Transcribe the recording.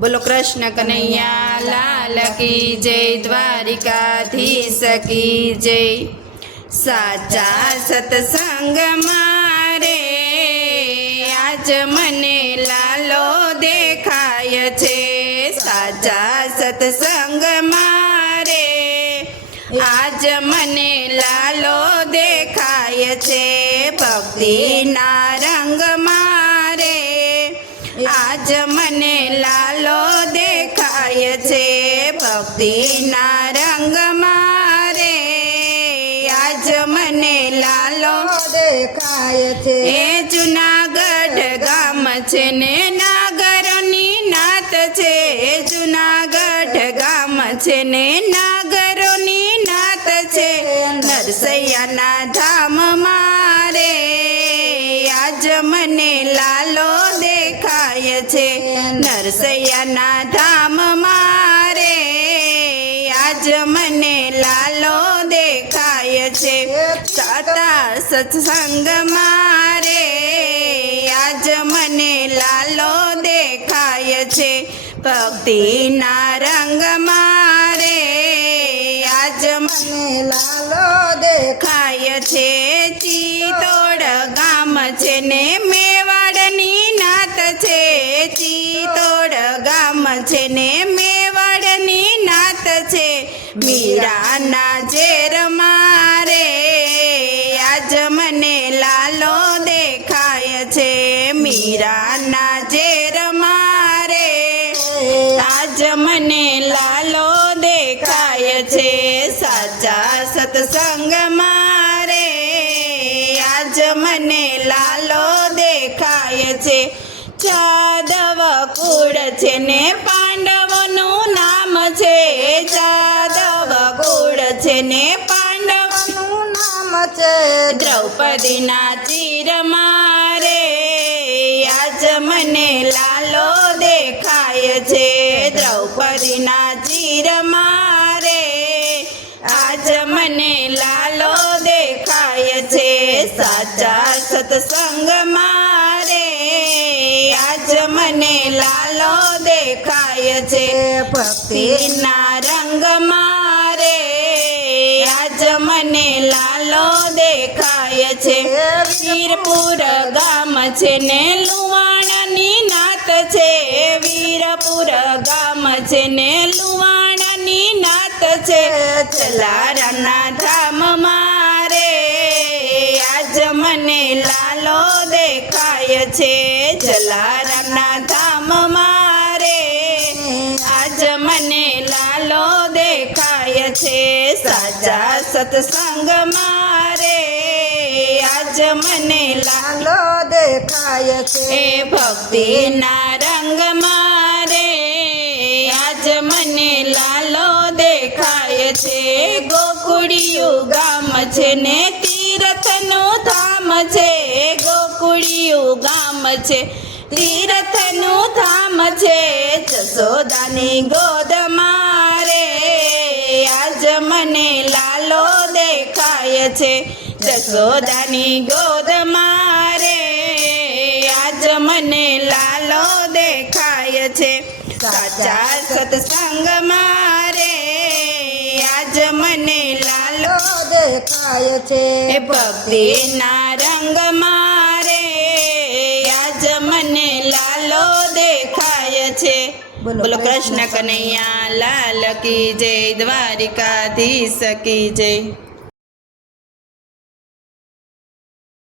बोलो कृष्ण कन्हैया लाल की जय, द्वारिकाधीश की जय। साचा सत्संग मारे आज मने लालो देखाय छे। साचा सत्संग मारे आज मने लालो देखाय छे। भक्ति ना रंग मारे आज मने लालो देखाय छे। भक्ति ना रंग मारे आज मने लालो देखाय छे। ए जूनागढ़ गाम छे ने नागरोनी नात छे। जूनागढ़ गाम छे ने नागरोनी नात छे। नरसैयाना धाम मारे आज मने लालो देखाय छे। नरसैयाना धाम मारे आज मने लालो देखाय छे। साता सत्संग मारे आज मने लालो देखाय छे। भक्ति ना रंग मारे आज मने लालो देखाय छे। चीतोड़ गाम छे ने मेवाड़नी नात छे। चीतोड़ गाम छे ने मेवाड़नी नात छे। मीराना जेर मारे आज मने लालो देखाय छे। मीराना जेर मारे आज मने लालो देखाय छे। साचा सत्संग मारे आज मने लालो देखाय छे। जादव कुळ छे ने पांडवोनुं नाम छे। जादव कुळ छे ने पांडवोनुं नाम छे। द्रौपदीना चीर मारे आज मने लालो देखाय छे। द्रौपदीना चीर मारे आज मने लालो देखाय छे। साचा सत्संग मारे आज मने लालो देखाय छे। भक्ति ना रंग मारे आज मने लालो देखाय छे। वीरपुर गाम छे ने लुवाणानी नात छे। वीरपुर गाम छे ने लुवाणानी नात छे। जलारामना धाम मारे आज मने लालो देखाय छे। जलारामना धाम मारे आज मने लालो देखाय छे। साचा सत्संग मारे आज मने लालो देखाय छे। भक्ति ना रंग मारे आज मने लालो देखाय छे। गोकुळिયું गाम छे ने तीर्थનું धाम छे। गोकुळिયું गाम छे तीर्थનું धाम छे। जसोदानी गोद मारे आज मने लालो देखाय छे। जसोदानी गोद मारे आज मने लालो देखाय छे। साचा सत्संग मारे आज मने लालो देखाय छे। भक्ति ना रंग मारे आज मने लालो देखाय छे। बोलो कृष्ण कन्हैया लाल की जय, द्वारिकाधीश की जय।